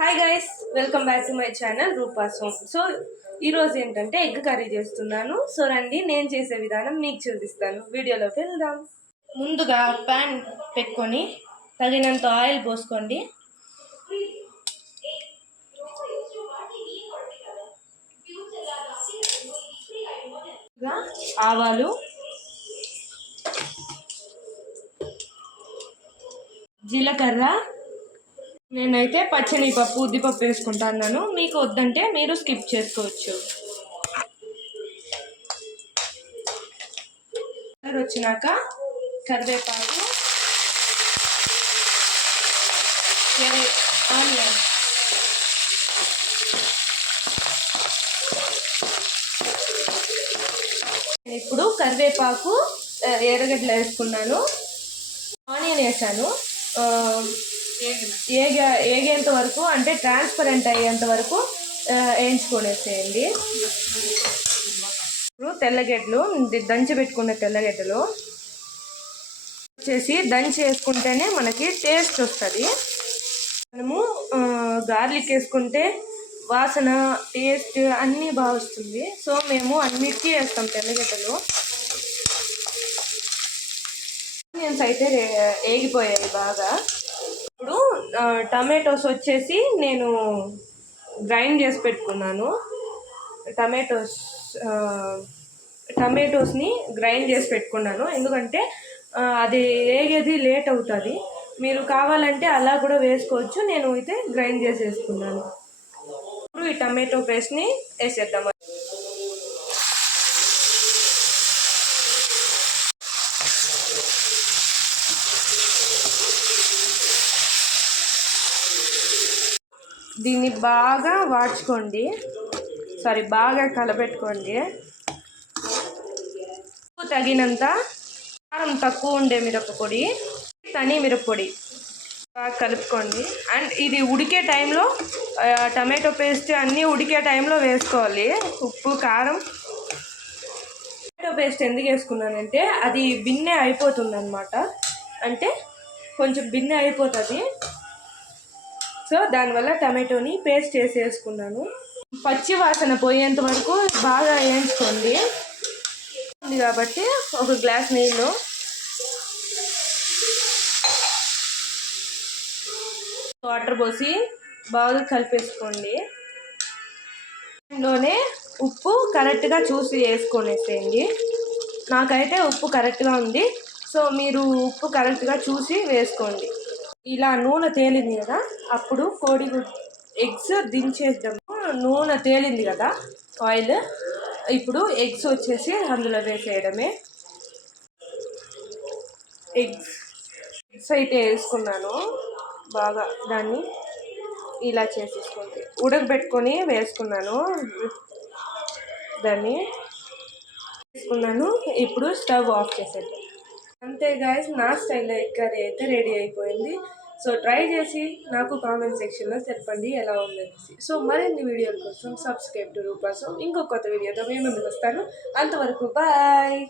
Hi guys, welcome back to my channel Rupa's home. So ఈరోజు ఏంటంటే egg curry చేస్తున్నాను. So రండి, నేను చేసే విధానం మీకు చూపిస్తాను. వీడియోలోకి వెళ్దాం. ముందుగా ప్యాన్ పెట్టుకొని తగినంత ఆయిల్ పోసుకోండి. ఆవాలు, జీలకర్ర, నేనైతే పచ్చనిపప్పు ఉద్దిపప్పు వేసుకుంటాను. మీకు వద్దంటే మీరు స్కిప్ చేసుకోవచ్చు. కలర్ వచ్చినాక కరివేపాకు, ఆనియన్, ఇప్పుడు కరివేపాకు ఎర్రగడ్డలు వేసుకున్నాను. ఆనియన్ వేసాను. ఏగేంత వరకు అంటే ట్రాన్స్పరెంట్ అయ్యేంత వరకు వేయించుకొనేసేయండి. ఇప్పుడు తెల్లగడ్డలు, దంచి పెట్టుకున్న తెల్లగడ్డలు వచ్చేసి దంచి వేసుకుంటేనే మనకి టేస్ట్ వస్తుంది. మనము గార్లిక్ వేసుకుంటే వాసన, టేస్ట్ అన్నీ బాగా వస్తుంది. సో మేము అన్నిటికీ వేస్తాం తెల్లగడ్డలు. ఆనియన్స్ అయితే వేగిపోయాయి బాగా. ఇప్పుడు టమాటోస్ వచ్చేసి నేను గ్రైండ్ చేసి పెట్టుకున్నాను. టమాటోస్ని గ్రైండ్ చేసి పెట్టుకున్నాను, ఎందుకంటే అది వేగేది లేట్ అవుతుంది. మీరు కావాలంటే అలా కూడా వేసుకోవచ్చు. నేను అయితే గ్రైండ్ చేసి వేసుకున్నాను. ఇప్పుడు ఈ టమాటో పేస్ట్ని వేసేద్దాం. దీన్ని బాగా వాడ్చుకోండి, బాగా కలపెట్టుకోండి. తగినంత కారం తక్కువ ఉండే మిరప్పొడి, తని మిరప్పొడి బాగా కలుపుకోండి. అండ్ ఇది ఉడికే టైంలో టమాటో పేస్ట్ అన్నీ ఉడికే టైంలో వేసుకోవాలి. ఉప్పు, కారం. టమాటో పేస్ట్ ఎందుకు వేసుకున్నానంటే అది బిన్నె అయిపోతుంది అన్నమాట. అంటే కొంచెం బిన్నె అయిపోతుంది. సో దానివల్ల టమాటోని పేస్ట్ చేసి వేసుకున్నాను. పచ్చి వాసన పోయేంత వరకు బాగా వేయించుకోండి. ఉంది కాబట్టి ఒక గ్లాస్ నీళ్ళు, వాటర్ పోసి బాగా కలిపేసుకోండి. ఇందులోనే ఉప్పు కరెక్ట్గా చూసి వేసుకొనేసేయండి. నాకైతే ఉప్పు కరెక్ట్గా ఉంది. సో మీరు ఉప్పు కరెక్ట్గా చూసి వేసుకోండి. ఇలా నూనె తేలింది కదా, అప్పుడు ఎగ్స్ దించేద్దాము. నూనె తేలింది కదా, ఆయిల్. ఇప్పుడు ఎగ్స్ వచ్చేసి అందులో వేసేయడమే. ఎగ్స్ అయితే వేసుకున్నాను. బాగా దాన్ని ఇలా చేసేసుకోండి. ఉడకబెట్టుకొని వేసుకున్నాను. దాన్ని వేసుకున్నాను. ఇప్పుడు స్టవ్ ఆఫ్ చేసేద్దాం. అంతే గాయస్, నా స్టైల్లో ఎగ్ కర్రీ అయితే రెడీ అయిపోయింది. సో ట్రై చేసి నాకు కామెంట్ సెక్షన్లో చెప్పండి ఎలా ఉందనేసి. సో మరిన్ని వీడియోల కోసం సబ్స్క్రైబ్ టు రూపాస్ హోమ్. ఇంకో కొత్త వీడియోతో మేము ముందుకు వస్తాను. అంతవరకు బాయ్.